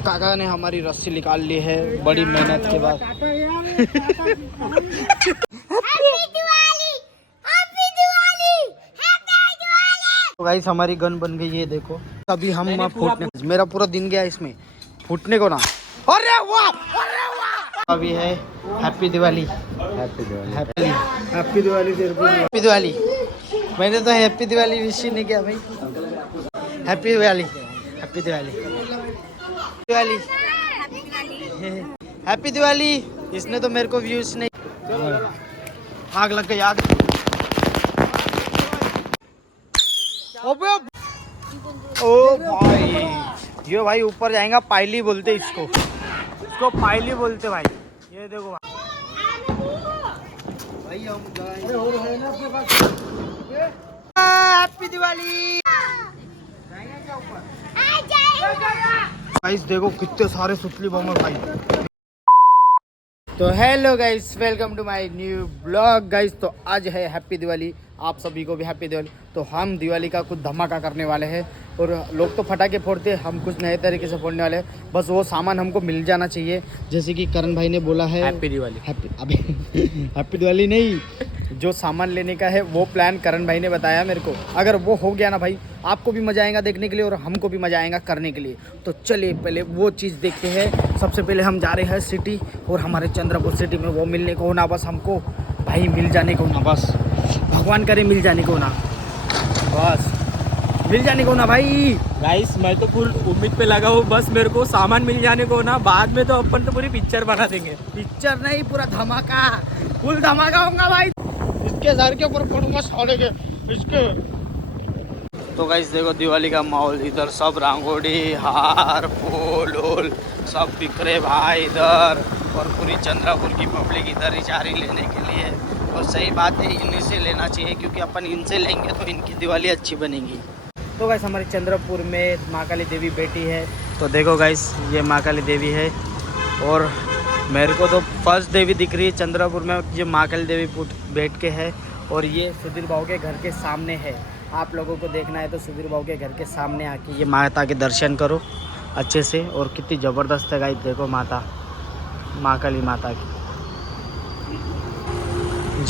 काका ने हमारी रस्सी निकाल ली है बड़ी मेहनत के बाद। तो गाइस हमारी गन बन गई है, देखो अभी हम फूटने, मेरा पूरा दिन गया इसमें फूटने को ना। अरे वाह अभी है happy Diwali. Happy Diwali happy Diwali happy Diwali. मैंने तो हैप्पी दिवाली विश नहीं किया भाई। Happy Diwali happy Diwali Diwali happy Diwali. इसने तो मेरे को व्यूज नहीं। आग लग गई आग। ओ भाई ये भाई ऊपर जाएगा, पायली बोलते इसको पायली बोलते भाई। ये देखो भाई हम हैप्पी दिवाली। गाइस देखो कितने सारे सुतली बम है भाई। तो hello guys, welcome to my new blog guys. तो आज है हैप्पी दिवाली, आप सभी को भी हैप्पी दिवाली। तो हम दिवाली का कुछ धमाका करने वाले हैं और लोग तो फटाके फोड़ते, हम कुछ नए तरीके से फोड़ने वाले हैं। बस वो सामान हमको मिल जाना चाहिए, जैसे कि करण भाई ने बोला है हैप्पी दिवाली। हैप्पी दिवाली नहीं, जो सामान लेने का है वो प्लान करण भाई ने बताया मेरे को। अगर वो हो गया ना भाई, आपको भी मजा आएगा देखने के लिए और हमको भी मजा आएगा करने के लिए। तो चलिए पहले वो चीज़ देखते हैं। सबसे पहले हम जा रहे हैं सिटी, और हमारे चंद्रपुर सिटी में वो मिलने को ना, बस हमको भाई मिल जाने को ना, बस भगवान करे मिल जाने को ना, बस मिल जाने को ना भाई। गाइस मैं तो फुल उम्मीद पे लगा हूँ, बस मेरे को सामान मिल जाने को ना। बाद में तो अपन तो पूरी पिक्चर बना देंगे। पिक्चर नहीं, पूरा धमाका, फुल धमाका होगा भाई। इसके सर के ऊपर पड़ूंगा साले के इसके। तो गाइस देखो दिवाली का माहौल, इधर सब रंगोली हार फूल वूल सब बिक रहे भाई इधर, और पूरी चंद्रपुर की पब्लिक इधर ही जा रही लेने के लिए। और सही बात है, इन्हीं से लेना चाहिए, क्योंकि अपन इनसे लेंगे तो इनकी दिवाली अच्छी बनेगी। तो गाइस हमारे चंद्रपुर में माँ काली देवी बैठी है। तो देखो गाइस ये माँ काली देवी है, और मेरे को तो फर्स्ट देवी दिख रही है चंद्रपुर में, ये माँ काली देवी बैठ के है। और ये सुधीर बाबू के घर के सामने है। आप लोगों को देखना है तो सुधीर बाबू के घर के सामने आके ये माता के दर्शन करो अच्छे से। और कितनी ज़बरदस्त है गाइस, देखो माता, माँ काली माता की।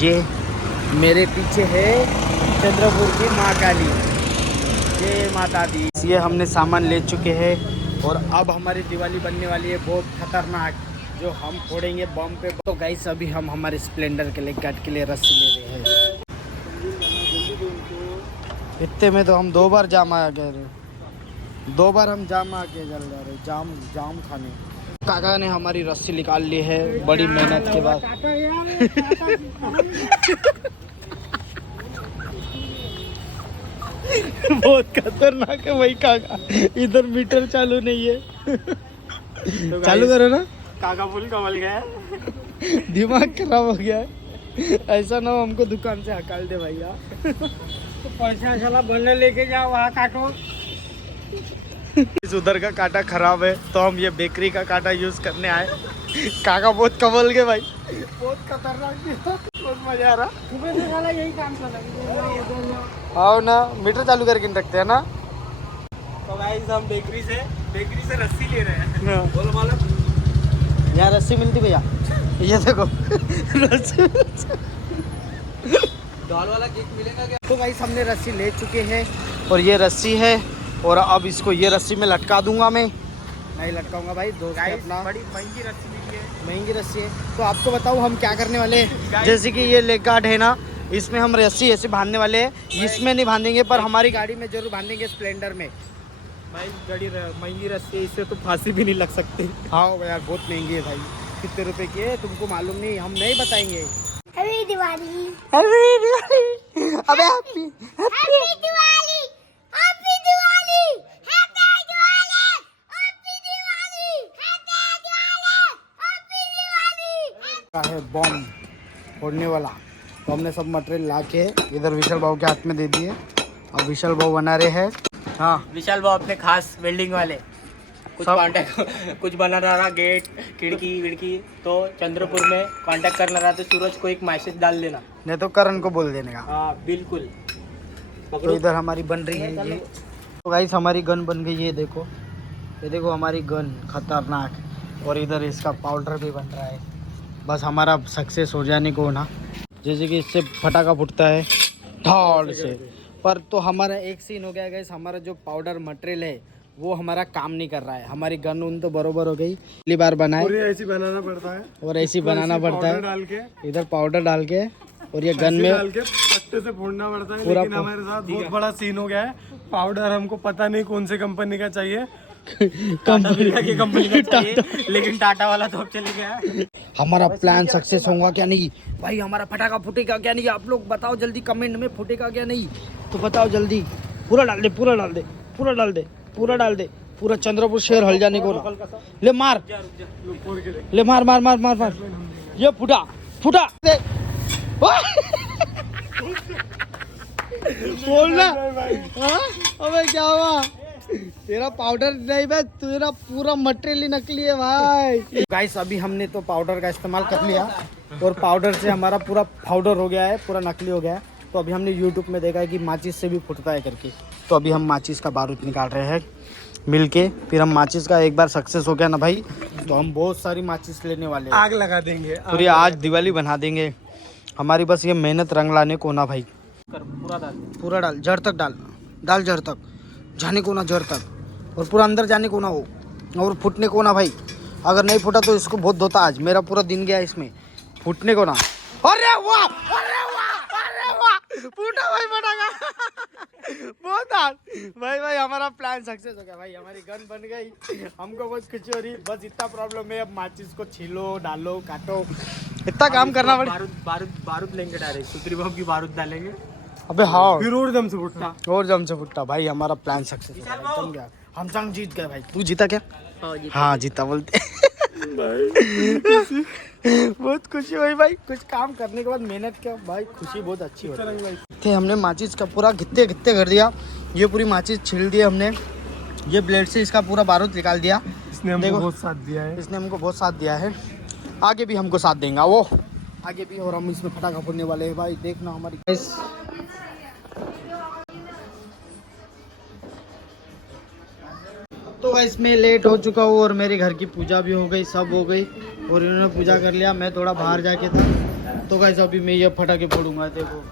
ये मेरे पीछे है चंद्रपुर की माँ काली, ये माता दी। ये हमने सामान ले चुके हैं, और अब हमारी दिवाली बनने वाली है बहुत खतरनाक, जो हम फोड़ेंगे बम पे। तो गाइस अभी हम हमारे स्प्लेंडर के लिए कट के लिए रस्सी ले रहे हैं। इतने में तो हम 2 बार जाम आ गए, 2 बार हम जाम आके जल जा रहे, जाम खाने। काका ने हमारी रस्सी निकाल ली है बड़ी मेहनत के बाद। बहुत खतरनाक है भाई काका, इधर मीटर चालू नहीं है। तो चालू करो ना। काका फुल कमल गया, दिमाग खराब हो गया है। ऐसा ना हो हमको दुकान से हकाल दे भैया। तो पैसा चला बनने लेके जाओ, वहाँ काटो। इस उधर का कांटा खराब है, तो हम ये बेकरी का कांटा यूज करने आए। काका बहुत कमल के भाई, बहुत खतरनाक, बहुत मजा आ रहा। यही काम चला। आओ ना, मीटर चालू करके रखते हैं ना। तो गाइस हम बेकरी से रस्सी ले रहे हैं। बोलो मालूम, यहाँ रस्सी मिलती भैया, ये देखो रस्सी। दाल वाला केक मिलेगा क्या? तो गाइस हमने रस्सी ले चुके हैं, और ये रस्सी है, और अब इसको ये रस्सी में लटका दूंगा। मैं नहीं लटकाऊंगा भाई, दोस्त है अपना। बड़ी महंगी रस्सी मिली है, महंगी रस्सी है। तो आपको बताऊं हम क्या करने वाले हैं। जैसे कि ये लेग गार्ड है ना, इसमें हम रस्सी ऐसे बांधने वाले हैं। इसमें नहीं बांधेंगे, पर हमारी गाड़ी में जरूर बांधेंगे, स्प्लेंडर में। भाई गाड़ी महंगी रस्सी है, इससे तो फांसी भी नहीं लग सकती। हाँ यार बहुत महंगी है भाई, कितने रुपए की है तुमको मालूम नहीं, हम नहीं बताएंगे। हैप्पी दिवाली, हैप्पी दिवाली, अबे happy happy Diwali, happy Diwali, happy Diwali, happy Diwali, happy Diwali, happy Diwali. का है बम फोड़ने वाला। तो हमने सब मटेरियल ला के इधर विशाल बाबू के हाथ में दे दिए। अब विशाल बाबू बना रहे हैं। हाँ विशाल बाबू अपने खास वेल्डिंग वाले कुछ कांटेक्ट, कुछ बना रहा गेट खिड़की विड़की, तो चंद्रपुर में कांटेक्ट करना रहा तो सूरज को एक मैसेज डाल देना, नहीं तो करण को बोल देने का। हाँ बिल्कुल। तो इधर हमारी बन रही है ये। तो गाइस हमारी गन बन गई है, देखो ये देखो हमारी गन खतरनाक, और इधर इसका पाउडर भी बन रहा है। बस हमारा सक्सेस हो जाने को ना, जैसे कि इससे फटाका फूटता है ढाल से। पर तो हमारा एक सीन हो गया गाइस, हमारा जो पाउडर मटेरियल है वो हमारा काम नहीं कर रहा है। हमारी गन उन तो बरोबर हो गई, पहली बार बनाए और ऐसी बनाना पड़ता है, और ऐसी बनाना पड़ता है, डाल के इधर पाउडर डाल के, और ये गन में डाल के पट्टे से फोड़ना पड़ता है। पूरा लेकिन हमारे साथ बहुत बड़ा सीन हो गया है। पाउडर हमको पता नहीं कौन से कंपनी का चाहिए, कंपनी का चाहिए, लेकिन टाटा वाला तो अब चले गया है। हमारा प्लान सक्सेस होगा क्या नहीं भाई, हमारा फटाका फूटेगा क्या नहीं, आप लोग बताओ जल्दी कमेंट में, फूटेगा क्या नहीं तो बताओ जल्दी। पूरा डाल दे, पूरा डाल दे, पूरा डाल दे, पूरा डाल दे, पूरा चंद्रपुर शहर हल जाने को ना। ले मार, ले मार मार मार मार मार, ये फूटा फूटा दे। बोलना हाँ? अबे क्या हुआ, तेरा पाउडर नहीं बे, तेरा पूरा मटेरियल ही नकली है भाई। गाइस अभी हमने तो पाउडर का इस्तेमाल कर लिया, और पाउडर से हमारा पूरा पाउडर हो गया है, पूरा नकली हो गया है। तो अभी हमने यूट्यूब में देखा है कि माचिस से भी फूटता है करके, तो अभी हम माचिस का बारूद निकाल रहे हैं मिल के। फिर हम माचिस का एक बार सक्सेस हो गया ना भाई, तो हम बहुत सारी माचिस लेने वाले हैं, आग लगा देंगे। पूरी आज दिवाली बना देंगे। हमारी बस ये मेहनत रंग लाने को ना भाई। पूरा डाल, जड़ तक डाल, डाल जड़ तक, जाने को ना जड़ तक, और पूरा अंदर जाने को ना हो, और फूटने को ना भाई। अगर नहीं फूटा तो इसको बहुत धोता, आज मेरा पूरा दिन गया इसमें, फूटने को ना। अरे वाह, अरे वाह, अरे वाह, फूटा भाई फटाका। बहुत आज भाई, भाई हमारा प्लान सक्सेस हो गया भाई, हमारी गन बन गई, हमको बहुत खुशी हो रही। बस इतना प्रॉब्लम है, अब माचिस को छीलो, डालो, काटो, इतना काम करना पड़ेगा। बारूद लेंगे डायरेक्ट, सुतरी बम की बारूद डालेंगे। अबे हाँ, फिर और दम से फुटना, और जम से फुट्टा भाई, हमारा प्लान सक्सेस हो गया, जम गया। हम संग जीत गए भाई। तू जीता क्या? हाँ जीता बोलते। बहुत खुशी हुई भाई, कुछ काम करने के बाद मेहनत किया भाई, खुशी बहुत अच्छी होती है। हमने माचिस का पूरा घित्ते घित्ते कर दिया, ये पूरी माचिस छील दी हमने, ये ब्लेड से इसका पूरा बारूद निकाल दिया। इसने हमको बहुत साथ दिया है, इसने हमको बहुत साथ दिया है, आगे भी हमको साथ देगा वो, आगे भी। और हम इसमें फटाका फोड़ने वाले हैं भाई, देखना हमारी। तो गाइस मैं लेट हो चुका हूँ, और मेरे घर की पूजा भी हो गई, सब हो गई, और इन्होंने पूजा कर लिया। मैं थोड़ा बाहर जाके था, तो गाइस अभी मैं ये फटाके फोड़ूंगा। देखो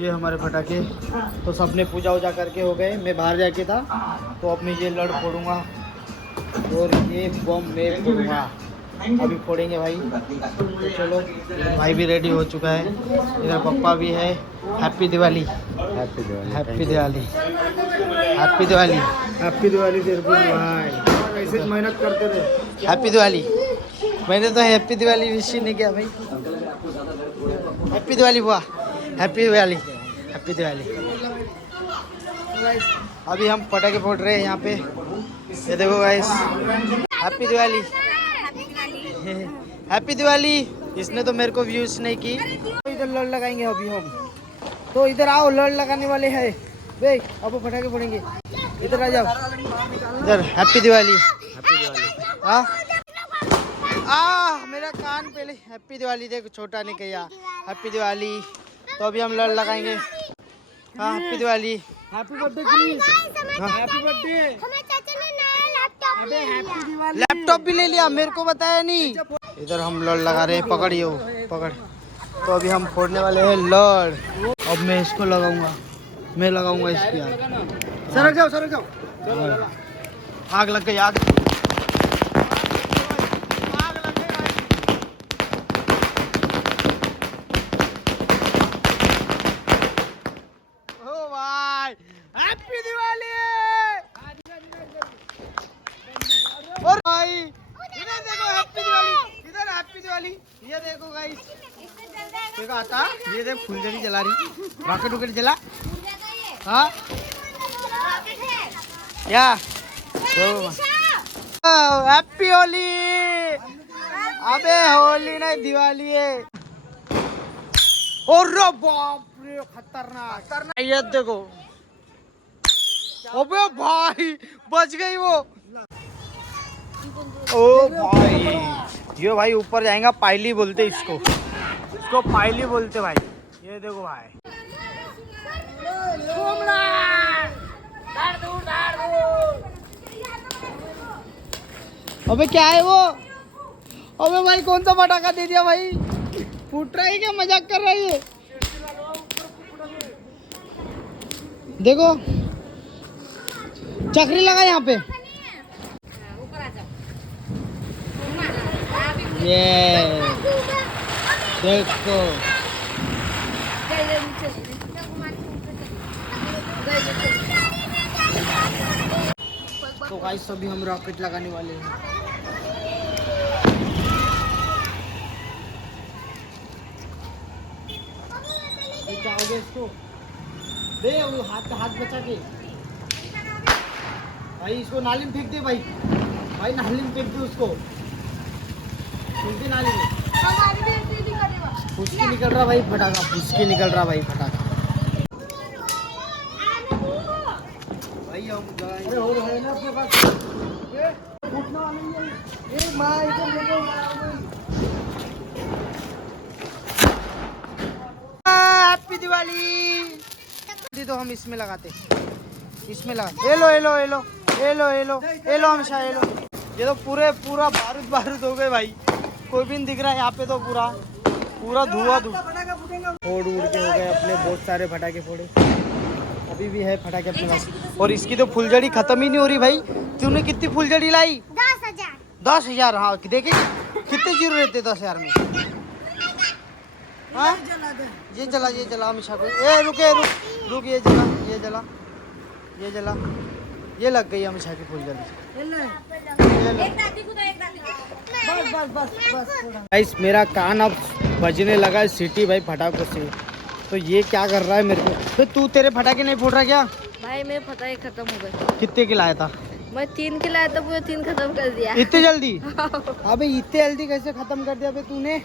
ये हमारे फटाके, तो सबने पूजा वूजा करके हो गए, मैं बाहर जाके था, तो अब मैं ये लड़ फोड़ूंगा, और ये बम मैं फोड़ूंगा, अभी फोड़ेंगे भाई। तो चलो, भाई भी रेडी हो चुका है, इधर पप्पा भी है। Happy Diwali, happy Diwali, happy Diwali, happy Diwali, happy Diwali तेरे को भाई, ऐसे मेहनत करते रहे। हैप्पी दिवाली, मैंने तो हैप्पी दिवाली विश नहीं किया भाई। हैप्पी दिवाली बुआ, हैप्पी दिवाली, हैप्पी दिवाली। अभी हम पटाखे फोड़ रहे हैं यहाँ पे, ये देखो guys, happy Diwali, happy Diwali. इसने तो मेरे को व्यूज नहीं की। इधर लड़ लगाएंगे अभी हम, तो इधर आओ, लड़ लगाने वाले हैं बे, अब फटाके फोड़ेंगे, इधर आ जाओ, इधर। Happy Diwali, happy Diwali. हाँ मेरा कान पहले, हैप्पी दिवाली देखो, छोटा नहीं कहिया, हैप्पी दिवाली। तो अभी हम लड़ लगाएंगे। हाँ happy Diwali, happy birthday Chris, happy birthday. हमारे चाचा ने नया लैपटॉप भी ले लिया, मेरे को बताया नहीं। इधर हम लड़ लगा रहे हैं, पकड़ियो पकड़। तो अभी हम फोड़ने वाले हैं लड़। अब मैं इसको लगाऊंगा, मैं लगाऊंगा इसकी आग। सरक जाओ, सरक जाओ, आग लग गई, आग हैप्पी दिवाली। और भाई इधर देखो, हैप्पी दिवाली, इधर हैप्पी दिवाली। ये देखो गाइस, देखो आता, ये देख फुलझड़ी जला रही, रॉकेट वॉकेट जला। हाँ क्या, हैप्पी होली। अबे होली नहीं, दिवाली है। और बाप रे, खतरनाक। ये देखो, अबे भाई बच गई वो। ओ भाई, ये भाई ऊपर जाएगा, पायली बोलते इसको, इसको पायली बोलते भाई। ये देखो भाई, अबे क्या है वो? अबे भाई कौन सा पटाखा दे दिया भाई? फूट रहा है क्या? मजाक कर रहा है ये? देखो चक्री लगा यहाँ पे। ये देखो तो गाइस अभी हम रॉकेट लगाने वाले हैं। क्या हो गया इसको? दे वो हाथ बचा के भाई, इसको नाली में फेंक दे भाई। भाई नाली में फेंक दे उसको, फेंक दे नाली में। फुसकी निकल रहा भाई फटाका, फुसकी निकल रहा भाई फटाका। भाई हम अरे हो रहा है ना अपने पास, उठना नहीं है। ए मां इधर लेके हैप्पी दिवाली। तो हम इसमें लगाते, इसमें लगा। ये लो ये लो ये लो ये लो ये लो ये लो हमेशा ये लो। ये तो पूरा बारूद हो गए भाई, कोई भी नहीं दिख रहा है यहाँ पे। तो पूरा धुआं फोड़ उड़ के हो गए अपने, बहुत सारे फटाके फोड़े। अभी भी है फटाके अपने पास। और इसकी तो फुलझड़ी खत्म ही नहीं हो रही भाई। तूने कितनी फुलझड़ी लाई? 10,000। 10,000? हाँ देखे कितने जीरो रहते 10,000 में। हाँ ये जला हमेशा को। ए रुक ये जला ये लग गई हमेशा की फुलझड़ी। गाइस मेरा कान अब बजने लगा है सीटी भाई फटाकों से। तो ये क्या कर रहा है मेरे को? तो तू तेरे फटाके नहीं फोड़ रहा क्या? भाई मेरे फटाके खत्म हो गए। कितने के लाया था? मैं 3 के लाया था, पूरे 3 खत्म कर दिया। इतने जल्दी? अबे इतने जल्दी कैसे खत्म कर दिया तूने?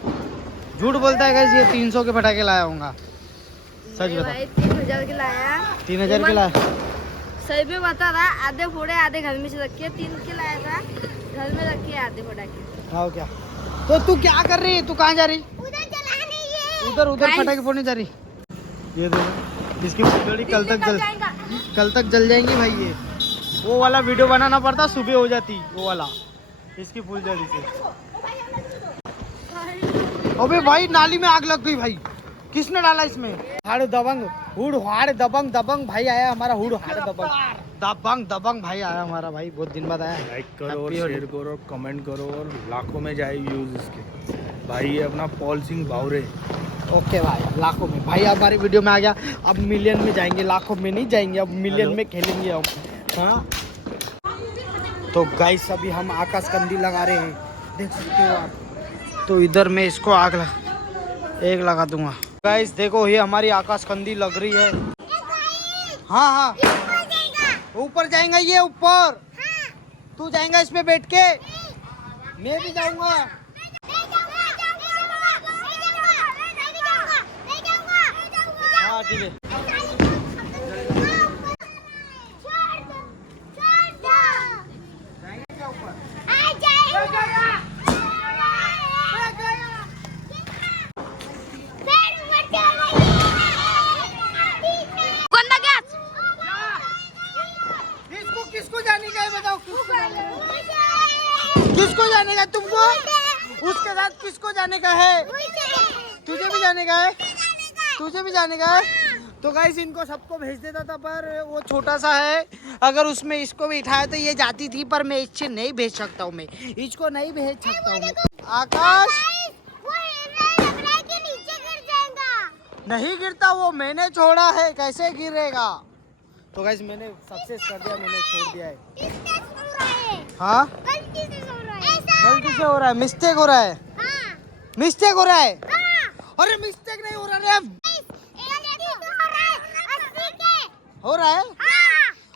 झूठ बोलता है गाइस, ये 300 के फटाके लाया होगा। सच बता। भाई 3,000 के लाया। 3,000 के लाया? सही में बता रहा, आधे फोड़े आधे घर में से रखे। 3 के लाया था, घर में रखे आधे फटाके। हाँ क्या? तो तू क्या कर रही है? तू कहाँ जा रही? उधर फटाके फोड़ने जा रही। ये देखो इसकी फुलझड़ी कल तक जल जाएंगी भाई। ये वो वाला वीडियो बनाना पड़ता, सुबह हो जाती वो वाला इसकी फुलझड़ी से। अबे भाई नाली में आग लग गई भाई। किसने डाला इसमें? हाड़ दबंग भाई आया हमारा। दबंग भाई आया हमारा भाई, बहुत दिन बाद आया। लाइक करो और शेयर करो और कमेंट करो और लाखों में जाए व्यूज इसके। भाई ये अपना पॉल सिंह भावरे। ओके भाई लाखों में भाई हमारी वीडियो में आ गया। अब मिलियन में जाएंगे, लाखों में नहीं जाएंगे, अब मिलियन में खेलेंगे हम। हाँ तो गाइस अभी हम आकाश कंदी लगा रहे हैं, देख सकते हो आप। तो इधर मैं इसको आग लगा दूंगा। गाइस देखो ये हमारी आकाश कंदी लग रही है। हाँ ऊपर जाएगा ये ऊपर। तू जाएगा इस पे बैठ के? मैं भी जाऊंगा। हाँ ठीक है। किसको जाने का है बताओ? किसको जाने का है तुमको? उसके साथ किसको जाने का है? तुझे भी जाने का है? तुझे भी जाने का है? तो गाइस इनको सबको भेज देता था, पर वो छोटा सा है। अगर उसमें इसको भी उठाया तो ये जाती थी, पर मैं इससे नहीं भेज सकता हूँ। मैं इसको नहीं भेज सकता हूँ। आकाश नहीं गिरता, वो मैंने छोड़ा है, कैसे गिरेगा? तो गाइस मैंने सक्सेस कर दिया, मैंने छोड़ दिया है। हाँ गलती से हो रहा है, मिस्टेक हो रहा है। मिस्टेक हो रहा है। अरे मिस्टेक नहीं हो रहा है, हो रहा है।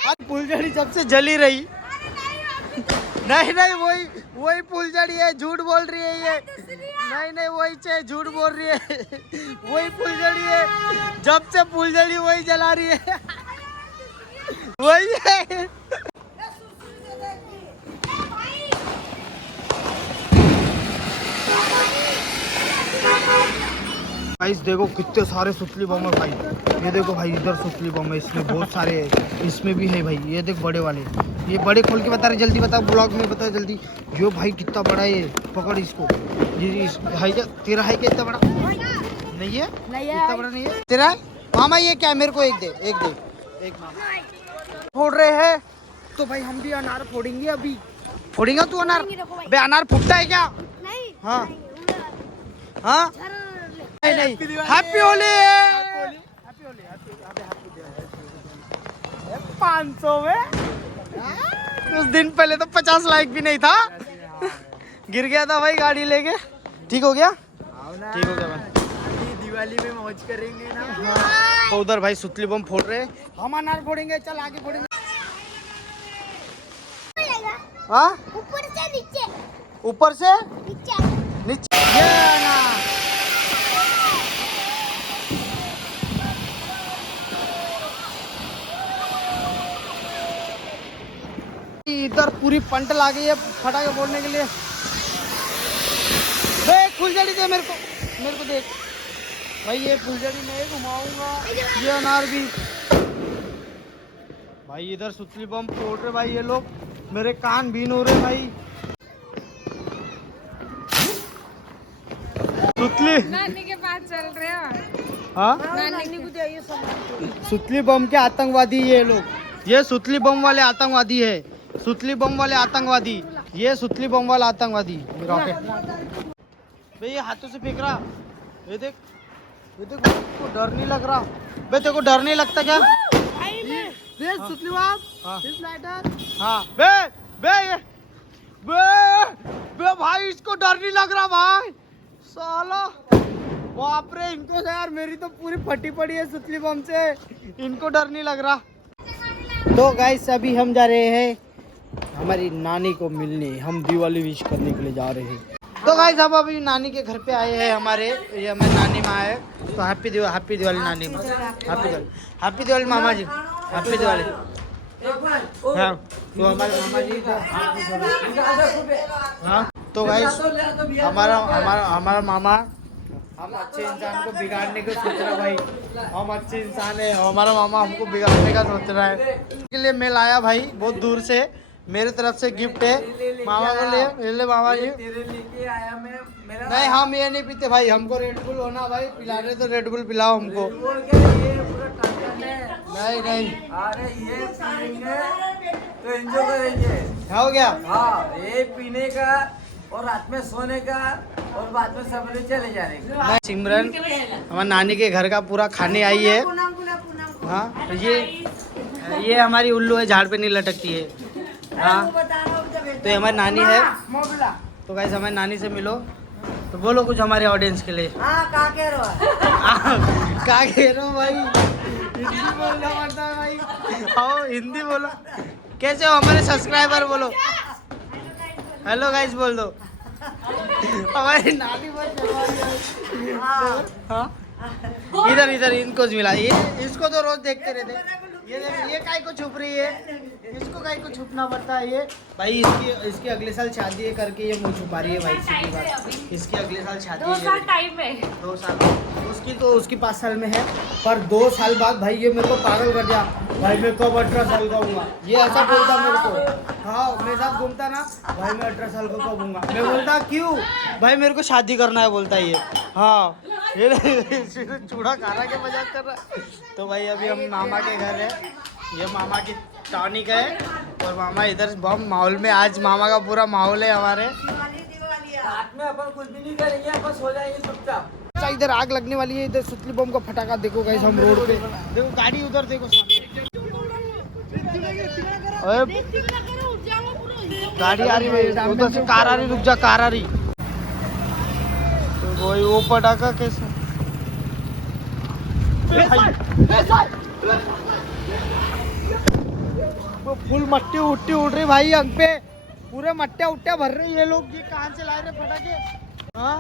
और फुलझड़ी जब से जली रही। नहीं वही फुलझड़ी है, झूठ बोल रही है ये। नहीं वही से झूठ बोल रही है। वही फुलझड़ी है, जब से फुलझड़ी वही जला रही है। वही है। गाइस देखो कितने सारे सुतली बम है भाई। ये देखो भाई इधर सुतली बम है, इसमें बहुत सारे है। इसमें भी है भाई, ये देख बड़े वाले। ये बड़े खोल के बता रहे, जल्दी बता, ब्लॉग में बता जल्दी। यो भाई कितना बड़ा है, पकड़ इसको। ये है क्या तेरा, है क्या इतना बड़ा? नहीं है, इतना बड़ा नहीं है तेरा। मामा ये क्या, मेरे को एक दे, एक मामा फोड़ रहे हैं तो भाई हम भी अनार फोड़ेंगे अभी। फोड़ेगा तू अनार? बे अनार फूटता है क्या? नहीं हाँ हाँ नहीं। हैप्पी होली। 500 में उस दिन पहले तो 50 लाइक भी नहीं था। गिर गया था भाई गाड़ी लेके। ठीक हो गया? ठीक हो गया भाई। दिवाली में मौज करेंगे ना। तो उधर भाई सुतली बम फोड़ रहे, हम अनार फोड़ेंगे। चल आगे फोड़ेंगे। हाँ ऊपर से नीचे, ऊपर से नीचे। नीचे। ये अनार इधर पूरी पंट ला गई है फटाके फोड़ने के लिए। देख फुलझड़ी दे मेरे को देख भाई। ये फुलझड़ी मैं घुमाऊंगा, ये अनार भी। भाई इधर सुतली बम फोड़ रहे भाई ये लोग, मेरे कान भीन हो रहे भाई। सुतली नानी के पास चल रहे हो। हाँ नानी को चाहिए सामान। सुतली बम के आतंकवादी ये लोग। ये सुतली बम वाले आतंकवादी है, सुतली बम वाले आतंकवादी। ये सुतली बम वाला आतंकवादी रॉकेट भाई ये हाथों से फेंक रहा। ये देख को डर नहीं लग रहा बे? तेरे को डर नहीं लगता क्या? ये सुतली बम, हाँ इस लाइटर। हाँ बे बे बे भाई इसको डर नहीं लग रहा भाई साला। बाप रे, इनको तो यार मेरी तो पूरी फटी पड़ी है सुतली बम से, इनको डर नहीं लग रहा। तो गाइस अभी हम जा रहे हैं हमारी नानी को मिलने, हम दिवाली विश करने के लिए जा रहे हैं। तो गाइस हम अभी नानी के घर पे आए हैं हमारे, ये हमारी नानी माँ है। तो हैप्पी दिवाली नानी माँ, हैप्पी दिवाली मामा जी, हैप्पी दिवाली। हाँ तो हमारे मामा जी हाँ। तो गाइस हमारा मामा, हम अच्छे इंसान को बिगाड़ने को सोच रहा भाई। हम अच्छे इंसान है, हमारा मामा हमको बिगाड़ने का सोच रहा है। इसके लिए मैं लाया भाई बहुत दूर से, मेरे तरफ से गिफ्ट है मामा को लिए। ले मामा जी तेरे लेके आया मैं। मेरा नहीं हम ये नहीं पीते भाई, हमको रेड बुल होना भाई, पिला रहे तो रेड बुल पिलाओ हमको। ये पूरा टंकन है। नहीं अरे ये पीएंगे तो एंजॉय करेंगे। हो गया। हाँ ये पीने का और रात में सोने का और बाद में सवेरे चले जाने का। मैं सिमरन हमारी नानी के घर का पूरा खाने आई है। हाँ तो ये हमारी उल्लू है, झाड़ पे नहीं लटकती है। हाँ तो ये हमारी नानी है। तो गाइस हमारी नानी से मिलो, तो बोलो कुछ हमारे ऑडियंस के लिए। क्या कह रहे हो? क्या कह रहे हो भाई? हिंदी बोलना पड़ता है भाई। आओ हिंदी बोलो। कैसे हो हमारे सब्सक्राइबर? बोलो हेलो गाइस बोल दो। हमारी नानी हाँ इधर इनको मिला। ये इसको तो रोज देखते रहते। ये काय को छुप रही है, इसको काय को छुपना पड़ता है ये भाई। इसकी अगले साल शादी है करके ये मुँह छुपा रही है भाई। सीधी बात, इसकी अगले साल शादी है। 2 साल टाइम है। 2 साल उसकी, तो उसकी 5 साल में है, पर 2 साल बाद भाई ये मेरे को पागल कर दिया भाई। मैं कब 18 साल का हूँगा, ये ऐसा बोलता मेरे को। हाँ मेरे साथ घूमता ना भाई, मैं 18 साल का कब हूँगा। मैं बोलता क्यों भाई, मेरे को शादी करना है बोलता ये। हाँ ये चूड़ा खाना के मजाक कर रहा है। तो भाई अभी हम मामा के घर है, ये मामा की टॉनिक है और मामा इधर बम माहौल में। आज मामा का पूरा माहौल है हमारे। रात में अपन कुछ भी नहीं करेंगे, अपन सो जाएंगे चुपचाप। अच्छा इधर आग लगने वाली है, इधर सुतली बम का फटाका देखो गाइस। हम रोड पे देखो, गाड़ी उधर देखो सामने। गाड़ी आ रही है उधर से, कार आ रही, रुक जा कार आ रही। तो वही वो पटाखा कैसे वो फुल मट्टी उट्टी उड़ रही भाई अंग पे, पूरे मट्टिया उट्टिया भर रही ये लोग। ये कहाँ से ला रहे फटाके? हाँ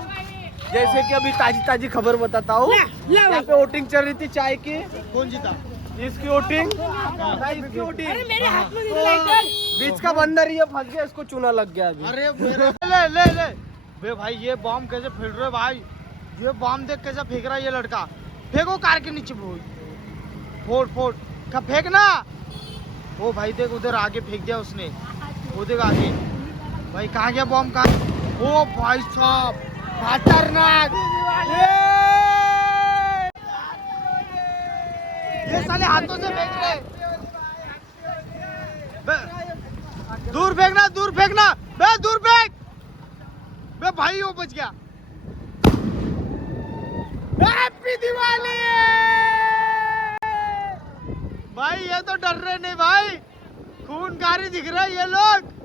जैसे कि अभी ताजी खबर बताता हूँ, यहाँ पे वोटिंग चल रही थी चाय की। कौन जीता? इसकी वोटिंग, इसकी वोटिंग। बीच का बंदर ये फंस गया, इसको चूना लग गया अभी। अरे ले बे भाई ये बम कैसे फेंक रहे भाई? ये बम देख कैसे फेंक रहा है ये लड़का। फेंको कार के नीचे, फोड़ क्या फेंकना। ओ भाई देख उधर आगे फेंक दिया उसने, वो देख आगे। भाई कहाँ गया बॉम्ब कहाँ? ओ भाई साहब खतरनाक। ये साले हाथों से फेंक रहे। दूर फेंकना, दूर फेंकना, बे दूर फेंक बे भाई, वो बच गया। हैप्पी दिवाली भाई। ये तो डर रहे नहीं भाई, खूनकारी दिख रहा है ये लोग।